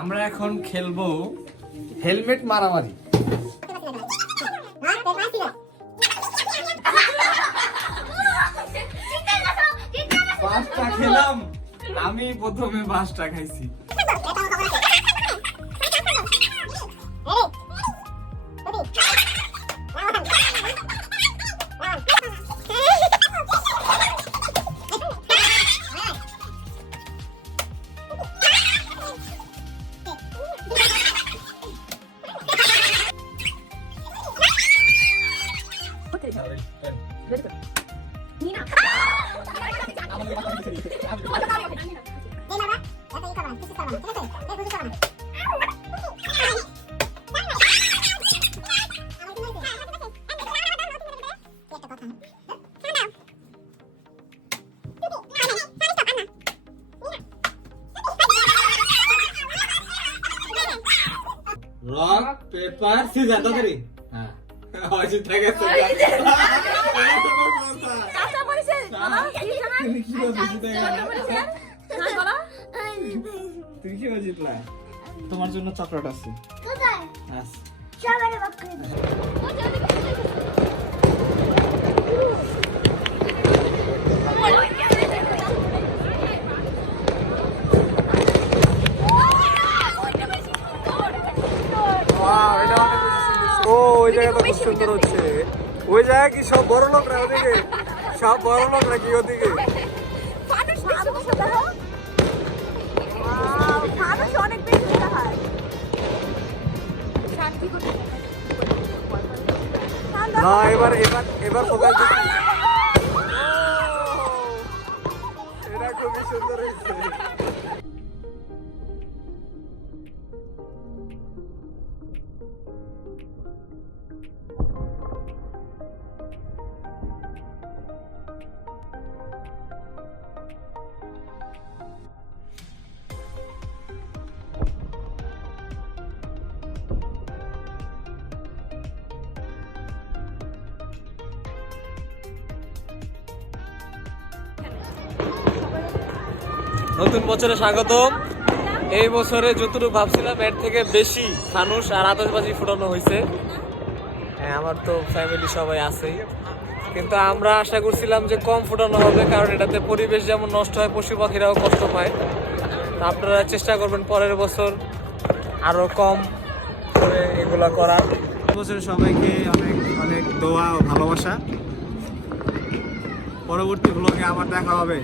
আমরা এখন খেলবো হেলমেট মারামারি। পাঁচটা খেলাম, আমি প্রথমে 5টা খাইছি। Rock paper scissor Dadri. হ্যাঁ হয়েছে, ঠিক আছে। তুমি কি জিতলা? তোমার জন্য চকলেট আছে। ওই জায়গাটা খুব সুন্দর হচ্ছে। ওই জায়গা কি সব বড় লোকরা ওদিকে? সব বড় লোকরা কি ওদিকে? না এবার এবার এবার ফোকাস দিচ্ছি। এটা খুবই সুন্দর হয়েছে। নতুন বছরে স্বাগতম। এই বছরে যতটুকু ভাবছিলাম এর থেকে বেশি মানুষ আর আতশবাজি ফুটানো হয়েছে। হ্যাঁ, আমার তো ফ্যামিলি সবাই আছে, কিন্তু আমরা আশা করছিলাম যে কম ফুটানো হবে, কারণ এটাতে পরিবেশ যেমন নষ্ট হয়, পশু পাখিরাও কষ্ট পায়। আপনারা চেষ্টা করবেন পরের বছর আরো কম করে এগুলা করার। বছর সবাইকে অনেক অনেক দোয়া ও ভালোবাসা। পরবর্তী ব্লগে আবার দেখা হবে।